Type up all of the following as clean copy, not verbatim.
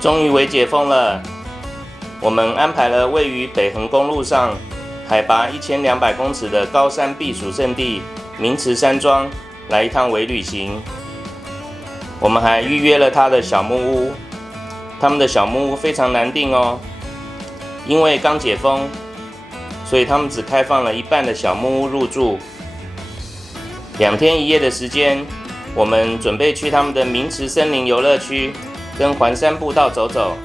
终于微解封了，我们安排了位于北横公路上海拔1200公尺的高山避暑胜地明池山庄来一趟微旅行。我们还预约了他的小木屋，他们的小木屋非常难订哦，因为刚解封，所以他们只开放了一半的小木屋入住。2天1夜的时间，我们准备去他们的明池森林游乐区跟环山步道走走。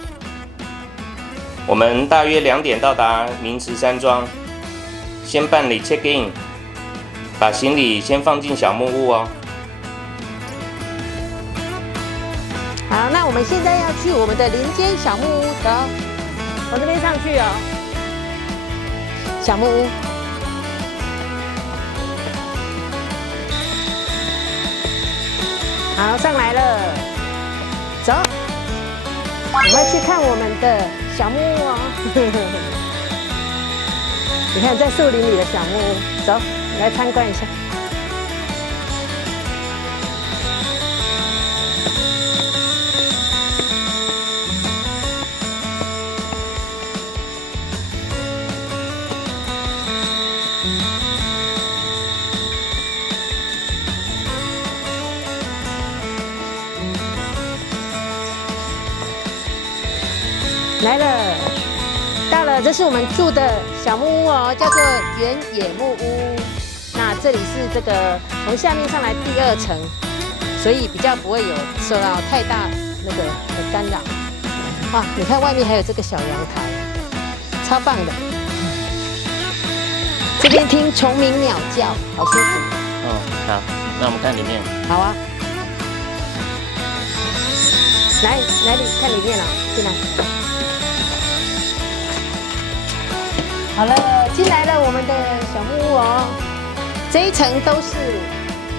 我们大约2点到达明池山庄，先办理 check in， 把行李先放进小木屋哦。好，那我们现在要去我们的林间小木屋，走，从这边上去哦。小木屋，好，上来了，走，我们要去看我们的小木屋哦。你看，在树林里的小木屋，走，来参观一下。来了，到了，这是我们住的小木屋哦，叫做原野木屋。那这里是这个从下面上来第2层，所以比较不会有受到太大那个的干扰。哇，你看外面还有这个小阳台，超棒的。这边听虫鸣鸟叫，好舒服。好，那我们看里面。好啊，来看里面了，进来。好了，进来了我们的小木屋哦。这一层都是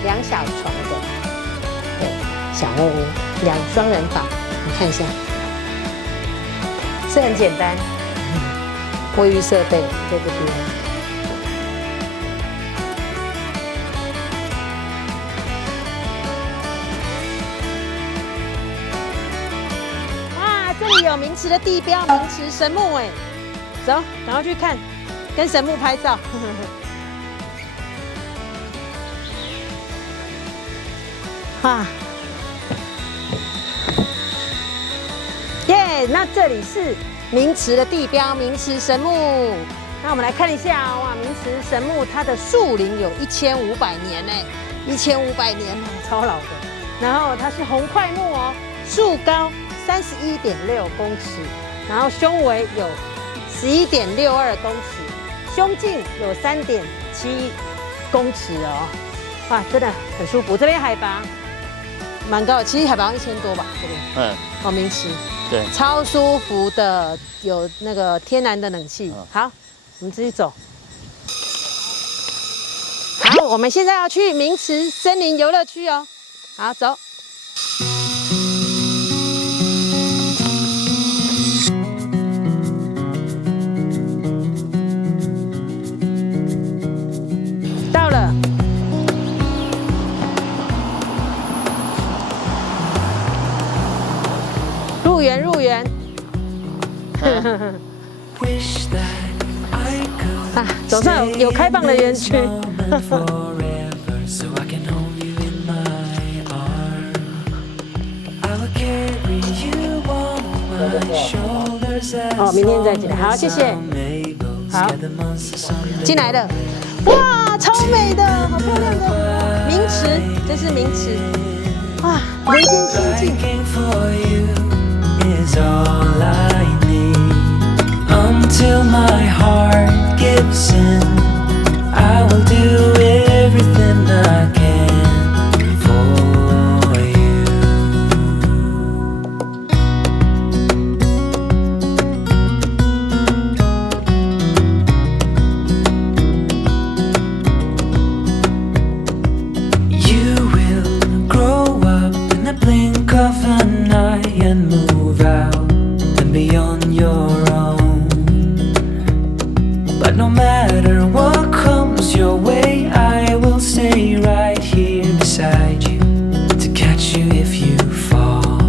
2小床的，对，小木屋2双人房，你看一下，是很简单。卫浴设备在这边。哇，这里有明池的地标，明池神木哎。走，赶快去看，跟神木拍照。哇，耶！那这里是明池的地标，明池神木。那我们来看一下，哇，明池神木它的树龄有1500年呢，1500年超老的。然后它是红块木哦，树高31.6公尺，然后胸围有11.62公尺，胸径有3.7公尺哦，哇，真的很舒服。这边海拔蛮高的，其实海拔1000多吧，这边。哦，明池，对，超舒服的，有那个天然的冷气。好，我们继续走。好，我们现在要去明池森林游乐区哦。好，走。入园。啊，走上有开放的园区。哦，明天再进来。好，谢谢。好，进来了。哇，超美的，好漂亮的明池，这是明池。哇，人间仙境。Is all I need until my heart gives in. I will do everything I can for you. You will grow up in the blink of an eye and move out and be on your own. But no matter what comes your way, I will stay right here beside you to catch you if you fall.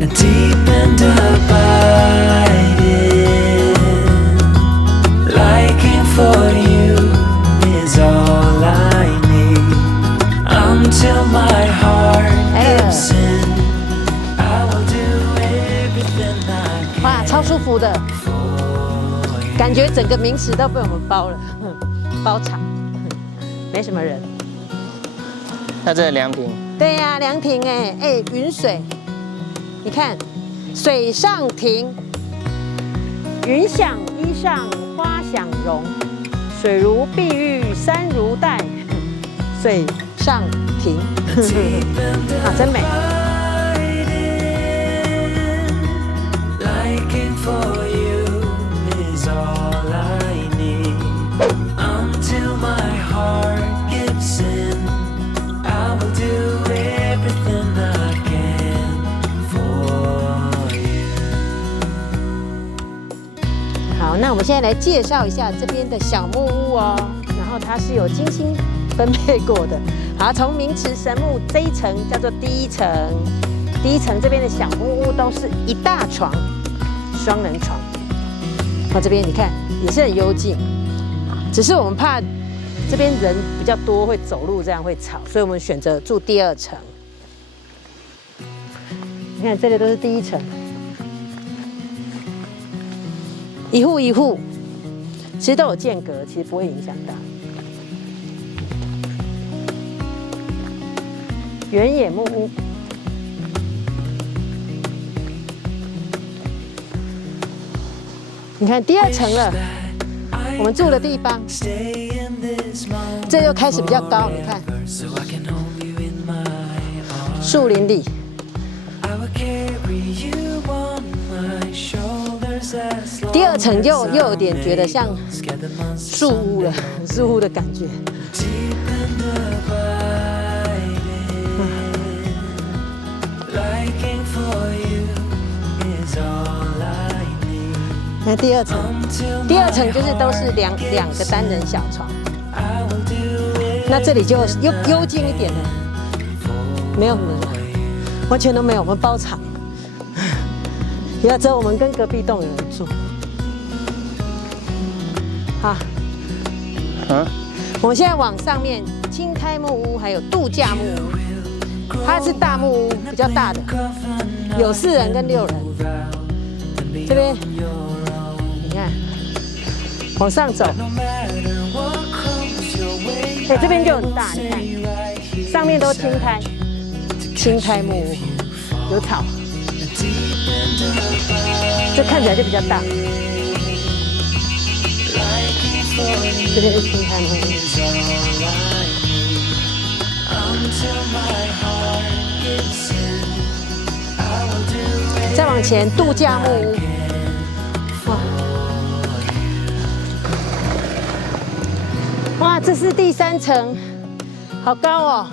And deep and above 舒服的，感觉整个名池都被我们包了，包场，没什么人。那这凉亭，对呀、凉亭哎，云水，你看，水上亭，云想衣上花想容，水如碧玉山如黛，水上亭，啊，真美。 Liking for you is all I need. Until my heart gives in, I will do everything I can for you. 好，那我们现在来介绍一下这边的小木屋哦，然后它是有精心分配过的。好，从名池神木这一层叫做第一层，第一层这边的小木屋都是一大床，双人床。好，这边你看也是很幽静，只是我们怕这边人比较多，会走路这样会吵，所以我们选择住第二层。你看这里都是第一层。 一户一户，其实都有间隔，其实不会影响到。原野木屋，你看第二层了，我们住的地方，这又开始比较高，你看，树林里。 第二层又有点觉得像树屋了，树屋的感觉。那第二层就是都是两个单人小床。那这里就又幽静一点了，没有门，完全都没有，我们包场。 也只有我们跟隔壁栋有人住。好，我们现在往上面，青苔木屋还有度假木屋，它是大木屋，比较大的，有4人跟6人。这边，你看，往上走，哎，这边就很大，你看，上面都青苔木屋，有草。 这看起来就比较大。这边是青苔木屋。再往前，度假木屋。哇，这是第3层，好高哦，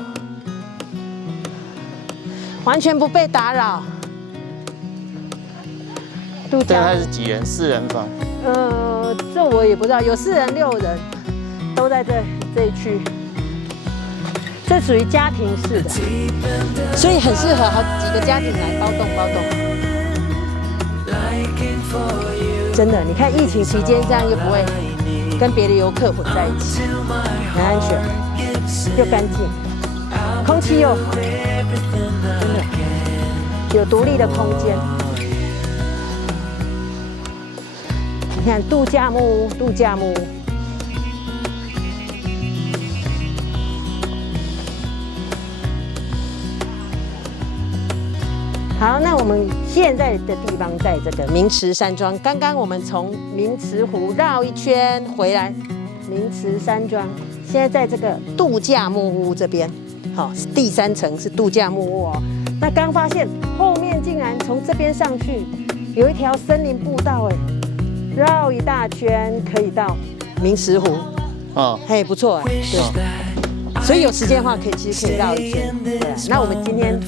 完全不被打扰。 这它是几人？4人房。这我也不知道，有4人、6人，都在这一区。这属于家庭式的，所以很适合好几个家庭来包栋。真的，你看疫情期间这样又不会跟别的游客混在一起，很安全，又干净，空气又好，真的有独立的空间。 你看度假木屋，好，那我们现在的地方在这个名池山庄。刚刚我们从名池湖绕一圈回来，名池山庄。现在在这个度假木屋这边，好，第3层是度假木屋哦。那刚发现后面竟然从这边上去有一条森林步道，哎。 绕一大圈可以到明石湖，哦，嘿，不错哎，对，所以有时间的话其实可以绕一圈，对啊。那我们今天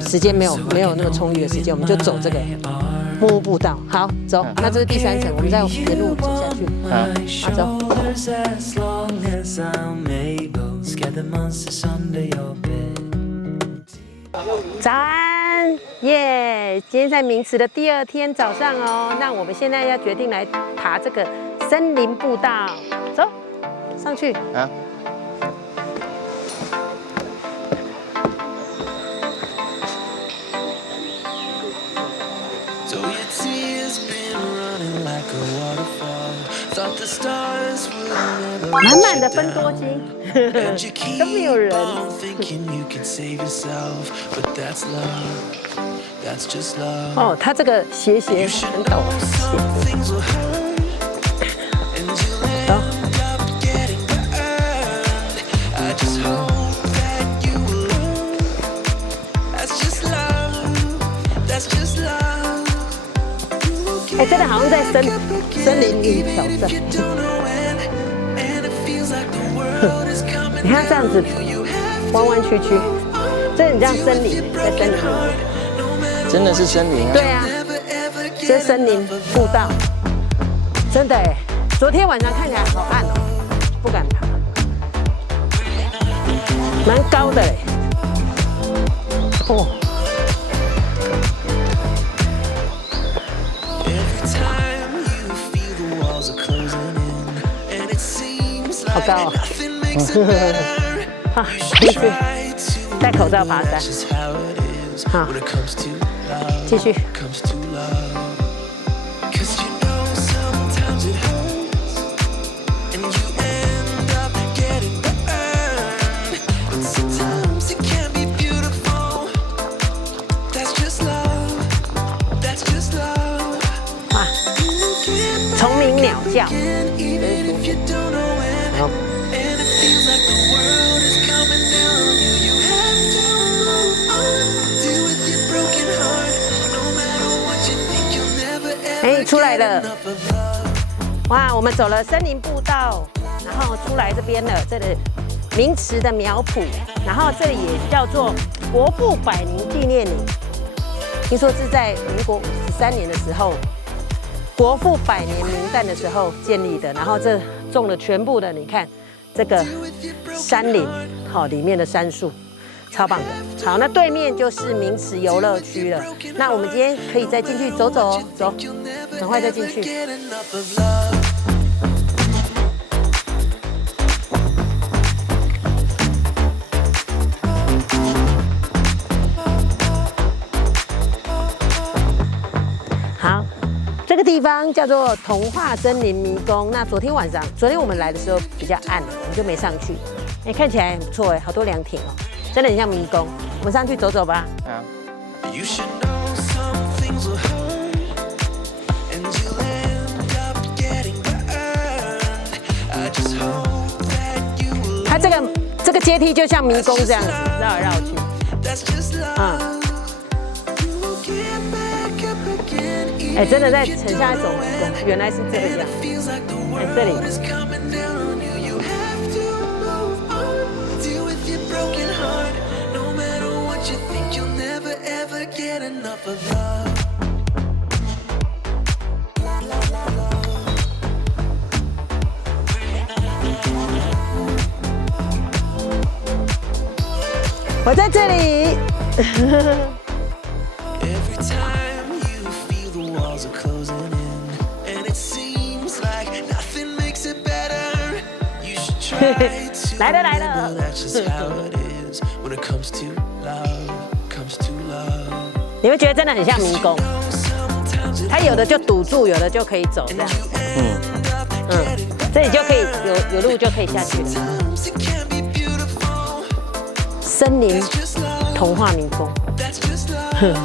时间没有那么充裕的时间，我们就走这个木屋步道。好，走，那这是第3层，我们再沿路走下去。好，走。早安，耶！今天在名池的第2天早上哦，那我们现在要决定来爬这个森林步道，走，上去。啊。So your tears Thought the stars would never 满 let 满 you 的分多 down. 金， And you 都没有 keep 人。 on thinking you can save yourself, but that's love. That's just love. 哦，它这个斜 You should 很陡 know some things will hurt, and you'll end up getting burned. I just hope that you will learn. That's just love. That's just love. 哎，真的好像在森林里挑战。 You don't know when, and it feels like the world is coming 你看这样子 down. You have 弯弯曲曲，这很像森林，在森林里面。 真的是森林啊！对啊， never ever 这 get 是森林步道，真的哎，昨天晚上看起来好暗哦，不敢爬，蛮高的嘞。哦， Every time you feel the walls are closing in, and it seems like 好高哦。 nothing makes it better. 啊， You 继 should 续 try to 戴口罩爬山 That's just how it is 好 when it comes to love. 继续。 Comes to love. 'Cause you know sometimes it hurts, and you end up getting burned. But sometimes it can be beautiful. That's just love. That's just love. 哇，虫鸣鸟叫， Even if you don't know when, 好， and it feels like the world is coming down on you, you have to move on. Deal with your broken heart. No matter what you think, you'll never 哎， ever 出来 get 了。 enough of love. 哇，我们走了森林步道，然后出来这边了，这里明池的苗圃，然后这里也叫做国父百年纪念林。听说是在民国53年的时候，国父百年名旦的时候建立的，然后这种了全部的，你看这个山林，好，里面的杉树。超棒的，好，那对面就是明池游乐区了。那我们今天可以再进去走走哦，走，赶快再进去。 Get enough of love. 好，这个地方叫做童话森林迷宫。那昨天我们来的时候比较暗，我们就没上去。哎，看起来很不错哎，好多凉亭哦，真的很像迷宫。我们上去走走吧。啊， You should know some things will hurt, and you'll end up getting burned. I just hope that you will 它这个阶梯就像迷宫这样子，绕来绕去。 That's just love. You will get back up again. 哎，真的在很像在走迷宫，原来是这个 And 样 it。feels like the 哎，这里 world is coming down on you. You have to move on. Deal with your broken heart. No matter what you think, you'll never ever get enough of love. 我在这里。 Every time you feel the walls are closing in, and it seems like nothing makes it better, you should try to 来了来 remember 了 that's just how it is when it comes to love. Comes to love. 你会觉得真的很像迷宫， No, sometimes it 它有的就堵住，有的就可以走这样。 end up getting 这里就可以有路就可以下去了。 times it can be beautiful. 森林 Just love. 童话迷宫， That's just love.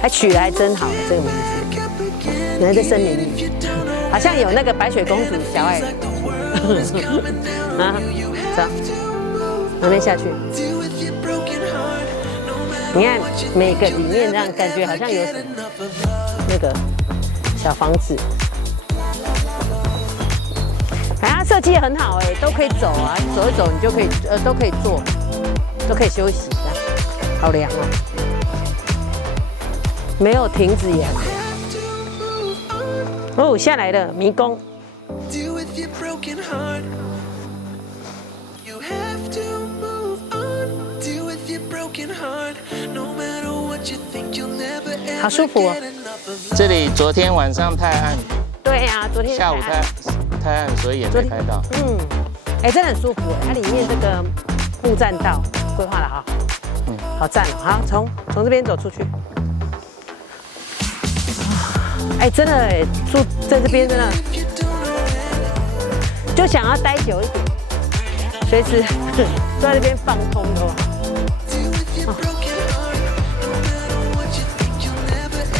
还取得还真好，这个名字。 Up again. 原来在森林里， You don't know 好像有那个白雪公主小矮人 like the world is coming down 啊 on you. You 走 have to move. 那边下去。 Deal with your broken heart. No matter 你看 what you 每个 think, 里 you'll 面这样 never 感觉好像有 get 什么 enough of love. 那个小房子，哎，它设计很好哎，都可以走啊，走一走你就可以都可以坐，都可以休息的，好凉哦。没有亭子也很凉。哦，下来了迷宫。 Deal with your broken heart. You have to move on. Deal with your broken heart. No matter what you think, you'll never 好 ever 舒服哦 get enough of 这里昨天晚上太暗，对呀、昨天下午太暗，所以也没拍到。哎，真的很舒服哎，它里面这个木栈道规划了哈，好赞哦。好，从这边走出去。哎，真的哎，住在这边真的就想要待久一点，随时坐在那边放空的话，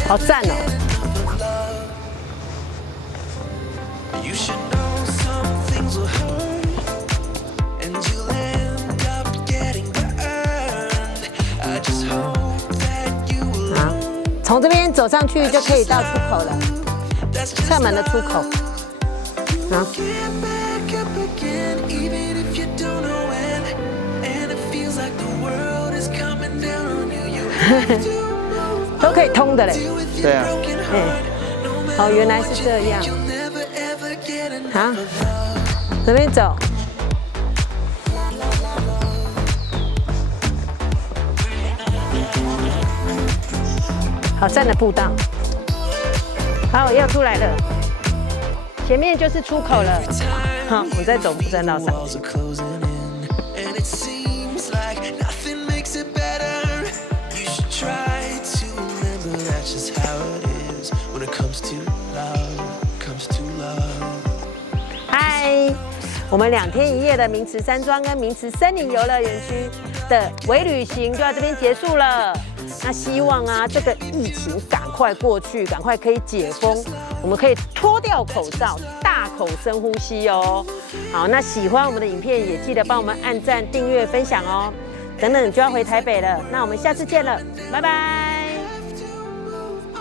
好赞哦！好，从这边走上去就可以到出口了，侧门的出口。好。都可以通的嘞。对啊。哦，原来是这样。好，这边走。好站的步道。好，要出来了，前面就是出口了。好，我们再走步栈道上。嗨，我们2天1夜的明池山庄跟明池森林游乐园区的微旅行就到这边结束了。那希望啊，这个疫情赶快过去，赶快可以解封，我们可以脱掉口罩，大口深呼吸哦。好，那喜欢我们的影片也记得帮我们按赞、订阅、分享哦。等等就要回台北了，那我们下次见了，拜拜。